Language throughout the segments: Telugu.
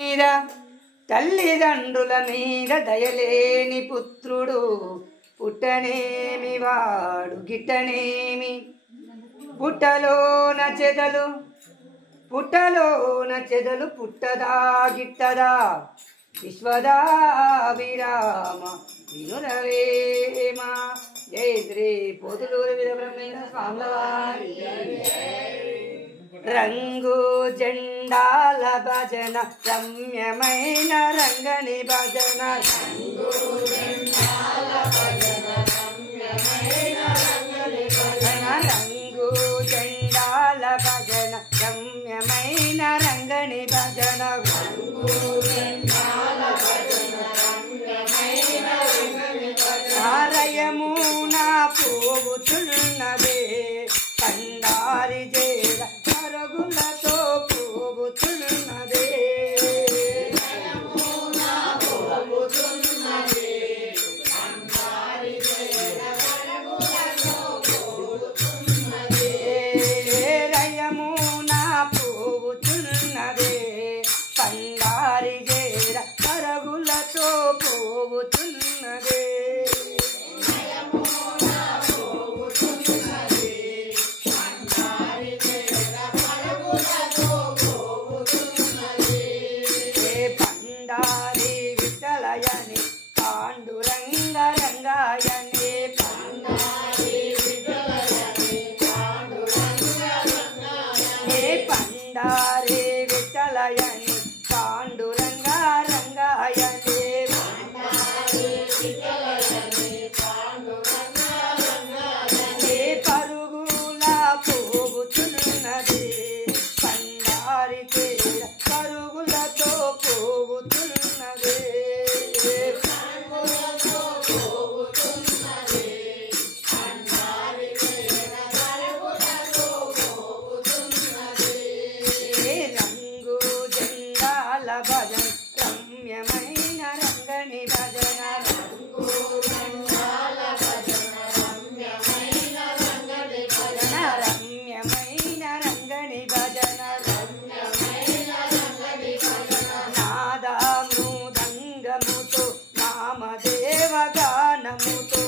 మీద తల్లిదండ్రుల మీద దయలేని పుత్రుడు పుట్టనేమి వాడు గిట్టనేమి పుట్టలోన చెదలు పుట్టదా గిట్టదా విశ్వదా విరామ వినురవేమ. జై శ్రీ పోతులూరు వీరబ్రహ్మేంద్ర స్వాముల వారి రంగు జెండాల భజన రమ్యమైన రంగని భజన రంగు జెండాల భజన రమ్యమైన రంగని భజన రంగు జెండాల భజన రమ్యమైన రంగని భజన రంగు జెండాల భజన రమ్యమైన రంగని భజన రయమునా పోవుతున్నదే కండారి జేర పరుగులతో పోవుతున్నదే రయమునా పోవుతున్నదే కండారి జేర పరుగులతో పోవుతున్నదే రయమునా పోవుతున్నదే కండారి జేర పరుగులతో పోవుతున్నదే విఠలయని పాండురంగ రంగాయని పండారి విఠలయని పాండురంగ రంగాయని పండారి విఠలయని పాండురంగ రంగాయని పండారి విఠలయని పాండురంగ రంగాయని పరుగుల పోవుతున్నది పండారి తీర పరుగులతో పోవుతున్నది రంగు జెండాల భజన రమ్యమైన రంగని భజన రంగు జెండాల భజన రమ్యమైన రంగని భజన రమ్యమైన రంగని భజన రమ్యమైన రంగని భజన నాద మృదంగముతో నామదేవ గానముతో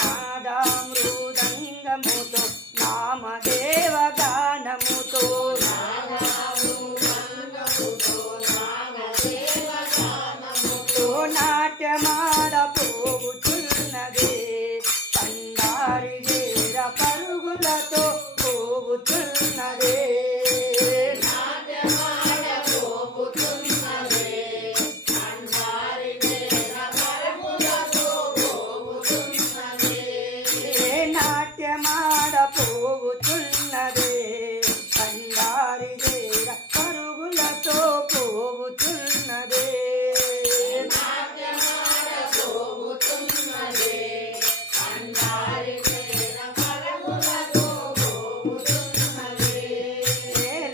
నాద మృదంగముతో నామదేవ గానముతో నాట్యమాడ పోవుతున్నదే పండారి జేర పరుగులతో పోవుతున్నదే నాట్యమాడ పోవుతున్నదే పండారి జేర పరుగులతో పోవుతున్నదే నాట్యమాడ పోవుతున్నదే పండారి జేర పరుగులతో పోవుతున్నదే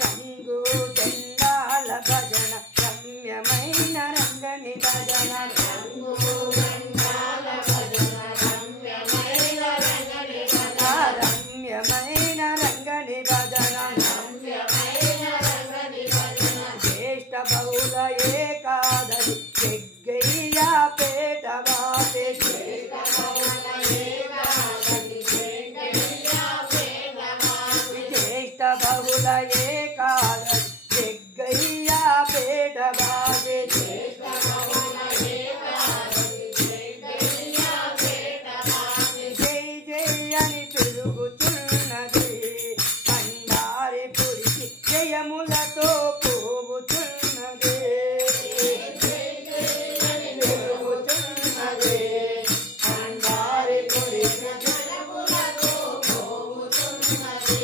రంగు జెండాల భజన రమ్యమైన రంగని భజన రంగు జెండాల భజన రమ్యమైన రంగని భజన రమ్యమైన రంగని భజన రమ్యమైన రంగని భజన జ్యేష్ఠ బహుళ ఏకాదశి జగ్గయ్య పేట వాసే జ్యేష్ఠ బహుళ ఏకాదశి జగ్గయ్య పేట వాసే జ్యేష్ఠ బహుళ ఏకాదశి జగ్గయ్య పేట వాసే జ్యేష్ఠ బహుళ ఏకాదశి జగ్గయ్య పేట వాసే జై జై అని తిరుగుతున్నది పండారి పురికి జయములతో పోవుతున్నది తిరుగుతున్నది పండారి పురికి జయములతో పోవుతున్నది